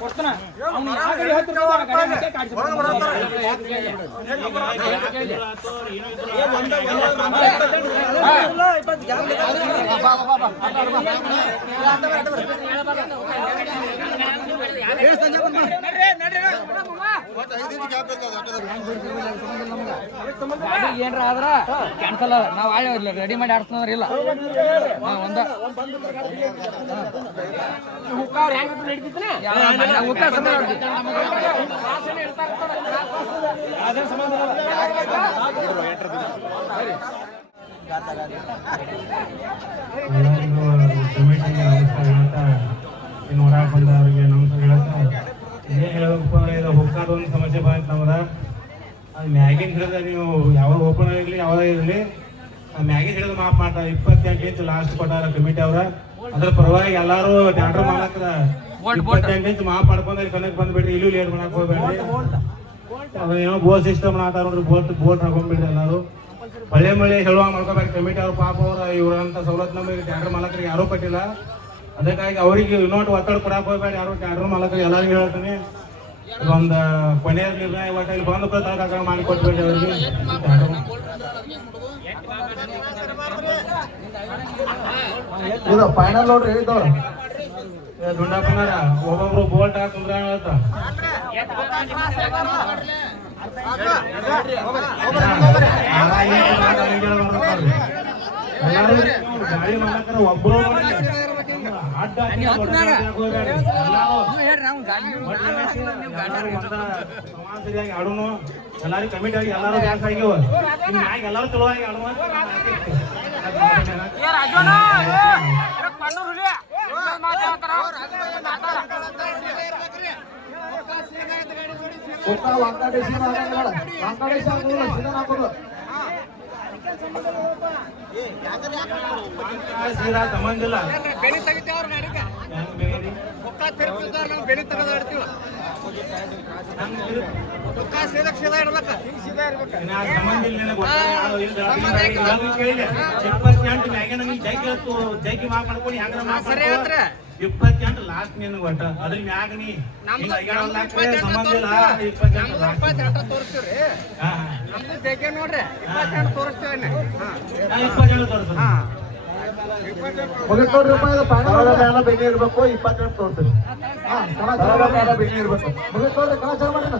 ಕೊಡ್ತಾನ ಏನ್ರ ಆದ್ರ ಕ್ಯಾನ್ಸಲ್ ನಾವ್ ರೆಡಿ ಮಾಡಿ ಆಡ್ಸ್ತಾರ ಇಲ್ಲ ಒಂದ ನೋಡಾಕ್ ಬಂದವ್ರಿಗೆ ನಮ್ಗೆ ಹೇಳತ್ತ ಏನ್ ಹೇಳ್ಬೇಕಪ್ಪ ಇದು ಹೋಗ್ತಾರ ಒಂದು ಸಮಸ್ಯೆ ಬಂತ ನಮ್ದ ಅದು ಮ್ಯಾಗಿನ್ ಹಿಡಿದ ನೀವು ಯಾವಾಗ ಓಪನ್ ಆಗಿರ್ಲಿ ಯಾವಾಗ ಇರಲಿ ಆ ಮ್ಯಾಗಿನ್ ಹಿಡಿದು ಮಾಪ್ ಮಾಡ್ತಾರೆ 28 ಇಂಚ್ ಲಾಸ್ಟ್ ಕೊಟ್ಟಾರ ಕಮಿಟಿ ಅವ್ರ ಅದ್ರ ಪರವಾಗಿ ಎಲ್ಲಾರು ಟ್ಯಾಂಡರ್ ಮಾಡಕ್ರ 28 ಇಂಚ್ ಮಾಪ್ ಮಾಡ್ಕೊಂಡ್ ಕನಕ್ ಬಂದ್ಬಿಡ್ರಿ ಇಲ್ಲೂ ಲೇಟ್ ಮಾಡಕ್ ಹೋಗ್ಬೇಡ್ರಿ ಅದೇನೋ ಬೋಟ್ ಸಿಸ್ಟಮ್ ಮಾಡ್ತಾರ ನೋಡ್ರಿ ಬೋಟ್ ಹಾಕೊಂಡ್ಬಿಡ್ರಿ ಎಲ್ಲಾರು ಮಳೆ ಹೇಳುವ ಮಾಡ್ಕೋಬೇಕು ಕಮಿಟಿ ಅವ್ರ ಪಾಪ ಅವ್ರ ಇವ್ರಂತ ಸವಲತ್ತು ನಮಗೆ ಟ್ಯಾಂಡರ್ ಮಾಲಕರಿಗೆ ಯಾರೂ ಕೊಟ್ಟಿಲ್ಲ ಅದಕ್ಕಾಗಿ ಅವ್ರಿಗೆ ಇನ್ನೊಟ್ಟು ಒತ್ತಡ ಕೊಡಕ್ ಹೋಗ್ಬೇಡ ಯಾರು ಟ್ಯಾಂಡರ್ ಮಾಲಕರಿಗೆ ಎಲ್ಲರಿಗೂ ಹೇಳ್ತೀನಿ ಒಂದು ಕೊನೆಯ ನಿರ್ಣಯ ಒಟ್ಟ ಇಲ್ಲಿ ಬಂದು ಪ್ರಕಾರ ಮಾಡಿಕೊಟ್ಬೇಡಿ ಅವ್ರಿಗೆ ಇದು ಫೈನಲ್ ನೋಡ್ರಿ ಹೇಳಿದವ್ರ ದುಂಡಪ್ಪನಾರ ಒಬ್ಬೊಬ್ರು ಬೋಲ್ಟ್ ಹಾಕುಂದ್ರ ಹೇಳ್ತ ಗಾಡಿ ಮಾಲಕರ ಒಬ್ರು ಸಮಾಜವಾಗಿ ಆಡೋನು ಎಲ್ಲಾರು ಕಮಿಟಿ ಆಗಿ ಎಲ್ಲಾರು ಡ್ಯಾನ್ಸ್ ಆಗ್ಯವ ಎಲ್ಲಾರು ಚಲೋ ಆಗಿ ಆಡುವ ಸಂಬಂಧ ಇಲ್ಲ ಜೈಕಿ ಮಾಡ್ಕೊಂಡು ಹೆಂಗ 28 ಲಾಸ್ಟ್ ನಿನ್ ಒಟ್ಟ ಅದ್ರ ಮ್ಯಾಗ ನೀ ಸಂಬಂಧ ಇಲ್ಲ 28 ತೋರಿಸ್ತೀವ್ರಿ ನೋಡ್ರಿ 28 ತೋರಿಸ್ತೇವೆ 28 ತೋರಿಸ್ತೀವಿ ಮುಗಿಸ್ ನೋಡ್ರಿ ಫೈನಲ್ ಬೇಗ ಇರ್ಬೇಕು 28 ತೋರಿಸ್ರಿ ಬೇಗ ಇರ್ಬೇಕು ಮುಗಿಸ್ ನೋಡ್ರಿ ಕಲಾಚಾರ ಮಾಡಿ